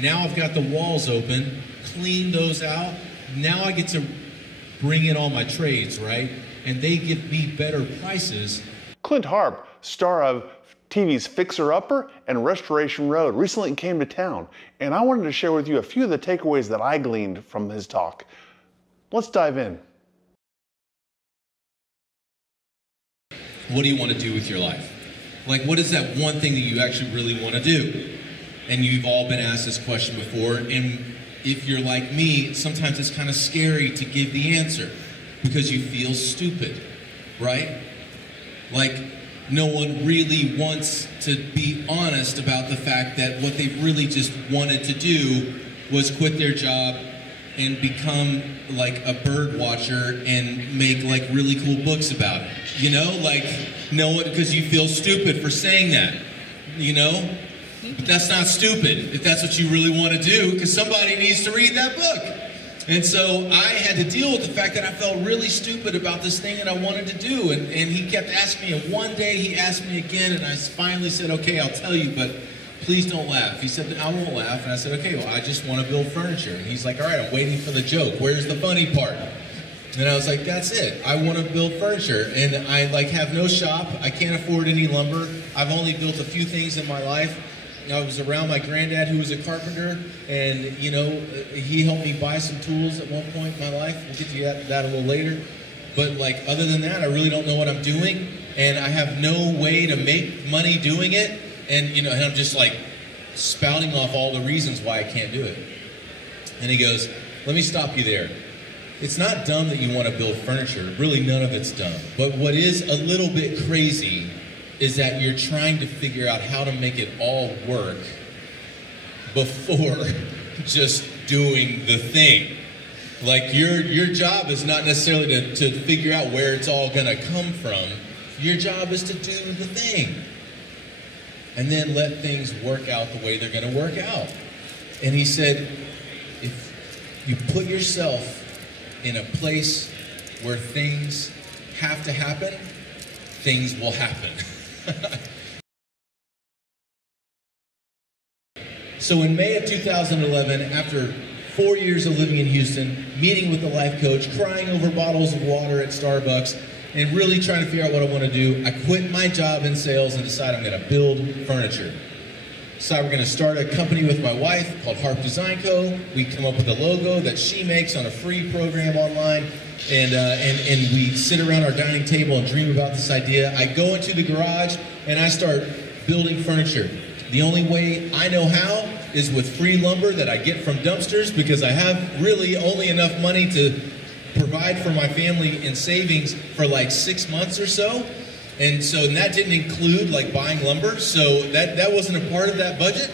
Now I've got the walls open, clean those out. Now I get to bring in all my trades, right? And they give me better prices. Clint Harp, star of TV's Fixer Upper and Restoration Road, recently came to town, and I wanted to share with you a few of the takeaways that I gleaned from his talk. Let's dive in. What do you want to do with your life? Like, what is that one thing that you actually really want to do? And you've all been asked this question before, and if you're like me, sometimes it's kind of scary to give the answer because you feel stupid, right? Like, no one really wants to be honest about the fact that what they really just wanted to do was quit their job and become like a bird watcher and make like really cool books about it. You know, like, no one, because you feel stupid for saying that, you know? But that's not stupid if that's what you really want to do, because somebody needs to read that book. And so I had to deal with the fact that I felt really stupid about this thing that I wanted to do. And he kept asking me, and one day he asked me again, and I finally said, okay, I'll tell you, but please don't laugh. He said, I won't laugh. And I said, okay, well, I just want to build furniture. And he's like, all right, I'm waiting for the joke. Where's the funny part? And I was like, that's it. I want to build furniture. And I like have no shop. I can't afford any lumber. I've only built a few things in my life. I was around my granddad, who was a carpenter, and, you know, he helped me buy some tools at one point in my life. We'll get to that a little later. But, like, other than that, I really don't know what I'm doing, and I have no way to make money doing it, and, you know, and I'm just, like, spouting off all the reasons why I can't do it. And he goes, let me stop you there. It's not dumb that you want to build furniture. Really, none of it's dumb. But what is a little bit crazy is that you're trying to figure out how to make it all work before just doing the thing. Like, your job is not necessarily to figure out where it's all gonna come from. Your job is to do the thing. And then let things work out the way they're gonna work out. And he said, if you put yourself in a place where things have to happen, things will happen. So in May of 2011, after 4 years of living in Houston, meeting with the life coach, crying over bottles of water at Starbucks, and really trying to figure out what I want to do, I quit my job in sales and decided I'm going to build furniture. So we're going to start a company with my wife called Harp Design Co. We come up with a logo that she makes on a free program online. And we sit around our dining table and dream about this idea. I go into the garage and I start building furniture. The only way I know how is with free lumber that I get from dumpsters, because I have really only enough money to provide for my family in savings for like 6 months or so. And so that didn't include like buying lumber, so that wasn't a part of that budget.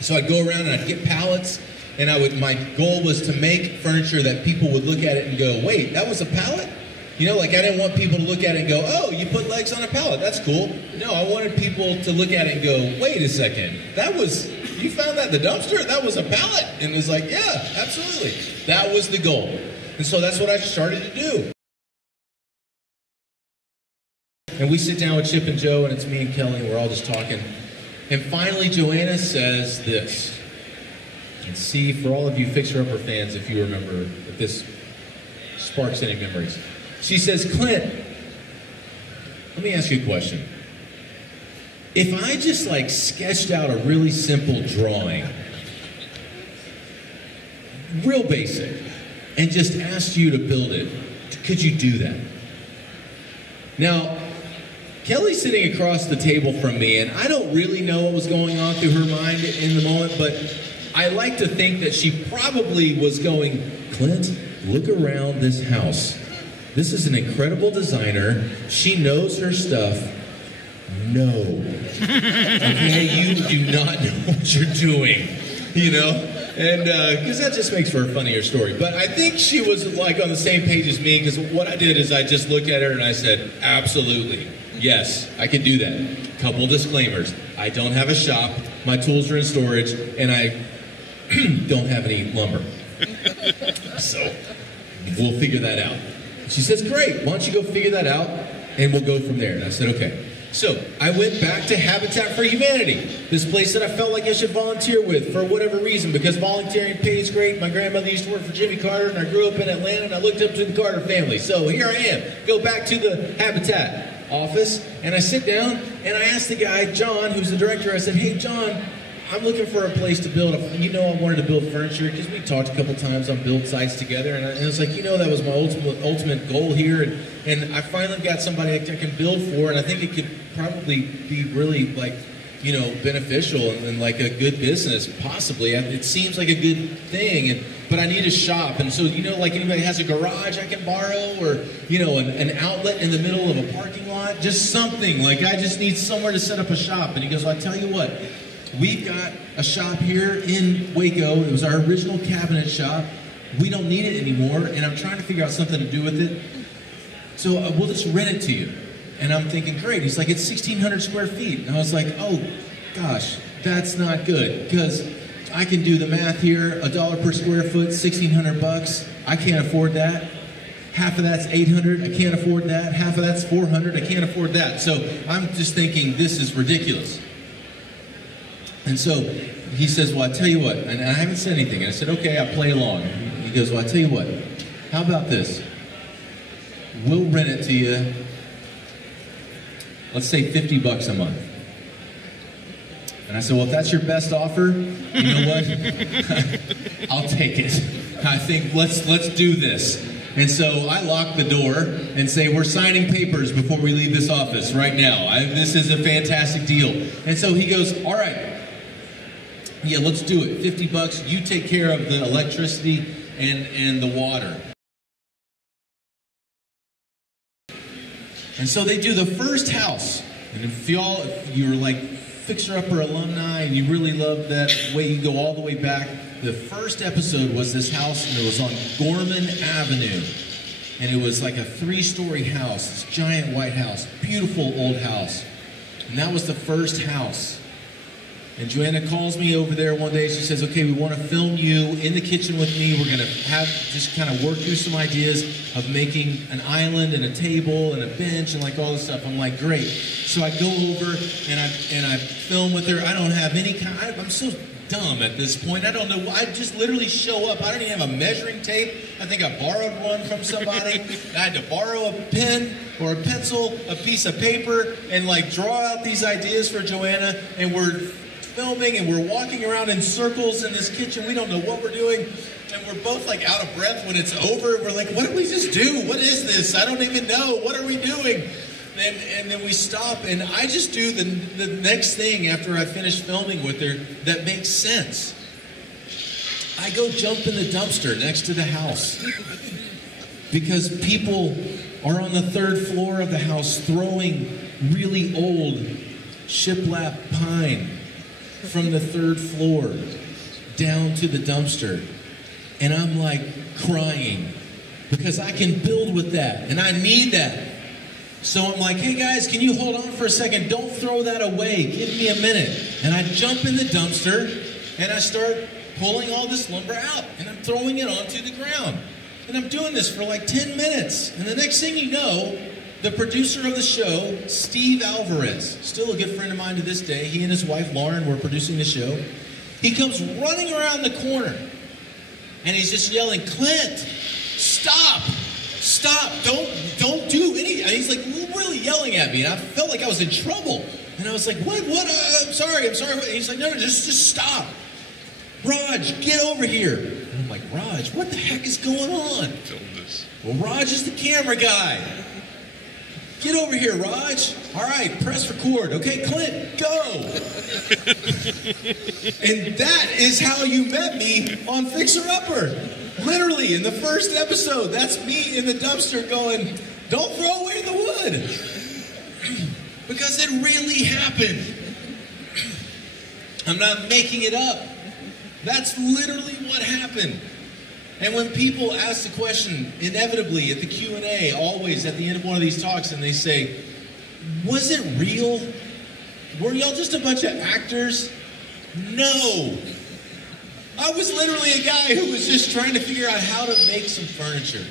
So I'd go around and I'd get pallets. And my goal was to make furniture that people would look at it and go, wait, that was a pallet? You know, like, I didn't want people to look at it and go, oh, you put legs on a pallet, that's cool. No, I wanted people to look at it and go, wait a second, you found that in the dumpster? That was a pallet? And it was like, yeah, absolutely. That was the goal. And so that's what I started to do. And we sit down with Chip and Joe, and it's me and Kelly, and we're all just talking. And finally, Joanna says this. And see, for all of you Fixer Upper fans, if you remember, if this sparks any memories. She says, Clint, let me ask you a question. If I just like sketched out a really simple drawing, real basic, and just asked you to build it, could you do that? Now, Kelly's sitting across the table from me, and I don't really know what was going on through her mind in the moment, but I like to think that she probably was going, Clint, look around this house. This is an incredible designer. She knows her stuff. No. Okay, you do not know what you're doing, you know? And because that just makes for a funnier story. But I think she was like on the same page as me, because what I did is I just looked at her and I said, absolutely, yes, I can do that. Couple disclaimers. I don't have a shop. My tools are in storage, and I don't have any lumber. So we'll figure that out. She says, great, why don't you go figure that out, and we'll go from there. And I said, okay. So I went back to Habitat for Humanity, this place that I felt like I should volunteer with for whatever reason, because volunteering pays great. My grandmother used to work for Jimmy Carter, and I grew up in Atlanta, and I looked up to the Carter family. So here I am, go back to the Habitat office, and I sit down, and I asked the guy, John, who's the director, I said, hey, John, I'm looking for a place to build. I wanted to build furniture because we talked a couple times on build sites together, and I was like, that was my ultimate goal here, and I finally got somebody I can build for, and I think it could probably be really beneficial and like a good business, possibly. It seems like a good thing, but I need a shop, and so like anybody has a garage I can borrow, or an outlet in the middle of a parking lot, just something. Like I just need somewhere to set up a shop. And he goes, well, I tell you what. We've got a shop here in Waco. It was our original cabinet shop. We don't need it anymore, and I'm trying to figure out something to do with it. So we'll just rent it to you. And I'm thinking, great. He's like, it's 1,600 square feet. And I was like, oh, gosh, that's not good, because I can do the math here. $1 per square foot, $1,600. I can't afford that. Half of that's $800. I can't afford that. Half of that's $400. I can't afford that. So I'm just thinking, this is ridiculous. And so he says, well, I tell you what, and I haven't said anything. And I said, okay, I'll play along. He goes, well, I tell you what, how about this? We'll rent it to you, let's say $50 a month. And I said, well, if that's your best offer, you know what? I'll take it. I think let's do this. And so I lock the door and say, we're signing papers before we leave this office right now. This is a fantastic deal. And so he goes, all right. Yeah, let's do it. $50, you take care of the electricity and the water. And so they do the first house. And if you're like fixer-upper alumni and you really love that way, you go all the way back. The first episode was this house, and it was on Gorman Avenue. And it was like a 3-story house, this giant white house, beautiful old house. And that was the first house. And Joanna calls me over there one day. She says, okay, we want to film you in the kitchen with me. We're going to just kind of work through some ideas of making an island and a table and a bench and like all this stuff. I'm like, great. So I go over and I film with her. I don't have any I'm so dumb at this point. I don't know. I just literally show up. I don't even have a measuring tape. I think I borrowed one from somebody. I had to borrow a pen or a pencil, a piece of paper, and like draw out these ideas for Joanna. And we're filming and we're walking around in circles in this kitchen. We don't know what we're doing, and we're both like out of breath when it's over. We're like, what did we just do? What is this? I don't even know. What are we doing? And then we stop, and I just do the next thing after I finish filming with her that makes sense. I go jump in the dumpster next to the house because people are on the 3rd floor of the house throwing really old shiplap pine from the 3rd floor down to the dumpster. And I'm like crying because I can build with that and I need that. So I'm like, hey guys, can you hold on for a second? Don't throw that away. Give me a minute. And I jump in the dumpster and I start pulling all this lumber out and I'm throwing it onto the ground. And I'm doing this for like 10 minutes. And the next thing you know, the producer of the show, Steve Alvarez, still a good friend of mine to this day, he and his wife Lauren were producing the show. He comes running around the corner and he's just yelling, Clint, stop, don't do any. And he's like really yelling at me, and I felt like I was in trouble. And I was like, what? I'm sorry. And he's like, no, just stop. Raj, get over here. And I'm like, Raj, what the heck is going on? Film this. Well, Raj is the camera guy. Get over here, Raj. All right, press record. Okay, Clint, go. And that is how you met me on Fixer Upper. Literally, in the first episode, that's me in the dumpster going, don't throw away the wood. Because it really happened. I'm not making it up. That's literally what happened. And when people ask the question, inevitably at the Q&A, always at the end of one of these talks, and they say, was it real? Were y'all just a bunch of actors? No. I was literally a guy who was just trying to figure out how to make some furniture.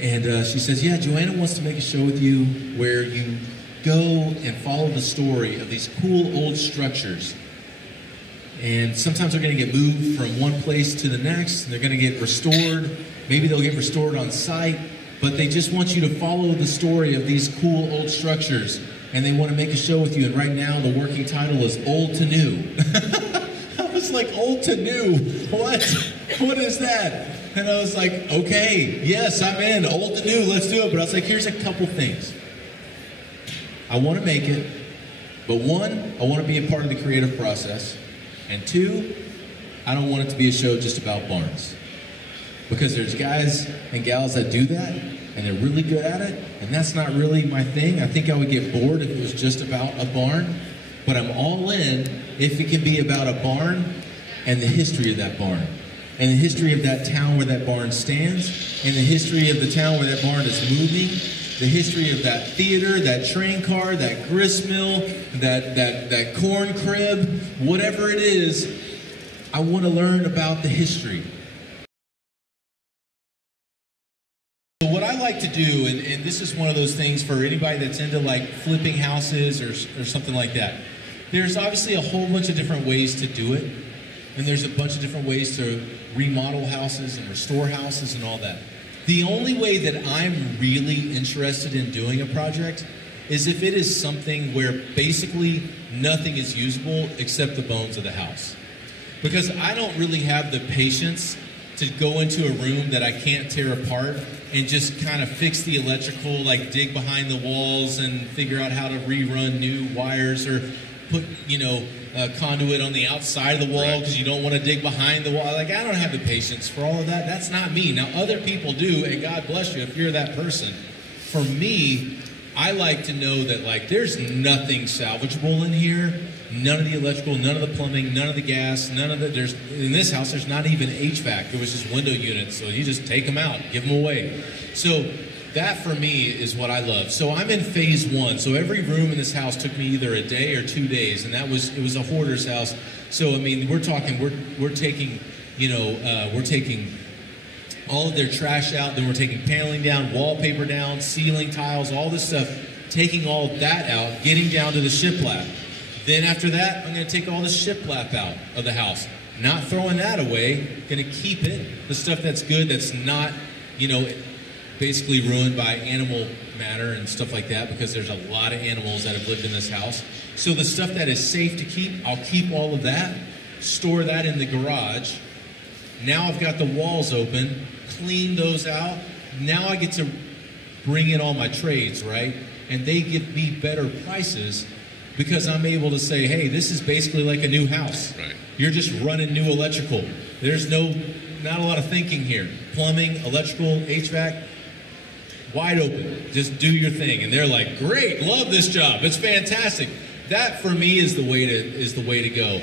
And she says, yeah, Joanna wants to make a show with you where you go and follow the story of these cool old structures. And sometimes they're going to get moved from one place to the next, and they're going to get restored. Maybe they'll get restored on site, but they just want you to follow the story of these cool old structures, and they want to make a show with you. And right now, the working title is Old to New. I was like, Old to New? What? What is that? And I was like, okay, yes, I'm in. Old to New, let's do it. But I was like, here's a couple things. I want to make it, but one, I want to be a part of the creative process. And two, I don't want it to be a show just about barns. Because there's guys and gals that do that, and they're really good at it, and that's not really my thing. I think I would get bored if it was just about a barn, but I'm all in if it can be about a barn and the history of that barn, and the history of that town where that barn stands, and the history of the town where that barn is moving, the history of that theater, that train car, that grist mill, that corn crib, whatever it is. I want to learn about the history. So what I like to do, and this is one of those things for anybody that's into like flipping houses or something like that, there's obviously a whole bunch of different ways to do it, and there's a bunch of different ways to remodel houses and restore houses and all that. The only way that I'm really interested in doing a project is if it is something where basically nothing is usable except the bones of the house. Because I don't really have the patience to go into a room that I can't tear apart and just kind of fix the electrical, like dig behind the walls and figure out how to rerun new wires or put, conduit on the outside of the wall because you don't want to dig behind the wall. Like, I don't have the patience for all of that. That's not me. Now, other people do, and God bless you if you're that person. For me, I like to know that, like, there's nothing salvageable in here. None of the electrical, none of the plumbing, none of the gas, none of the, in this house, there's not even HVAC. It was just window units. So you just take them out, give them away. So that for me is what I love. So I'm in phase one. So every room in this house took me either a day or 2 days, and it was a hoarder's house. So I mean, we're taking all of their trash out, then we're taking paneling down, wallpaper down, ceiling tiles, all this stuff, taking all that out, getting down to the shiplap. Then after that, I'm going to take all the shiplap out of the house. Not throwing that away, going to keep it. The stuff that's good, that's not, basically ruined by animal matter and stuff like that, because there's a lot of animals that have lived in this house. So the stuff that is safe to keep, I'll keep all of that, store that in the garage. Now I've got the walls open, clean those out. Now I get to bring in all my trades, right? And they give me better prices because I'm able to say, hey, this is basically like a new house. Right. You're just running new electrical. There's not a lot of thinking here. Plumbing, electrical, HVAC, wide open. Just do your thing. And they're like, great, love this job. It's fantastic. That for me is the way to go.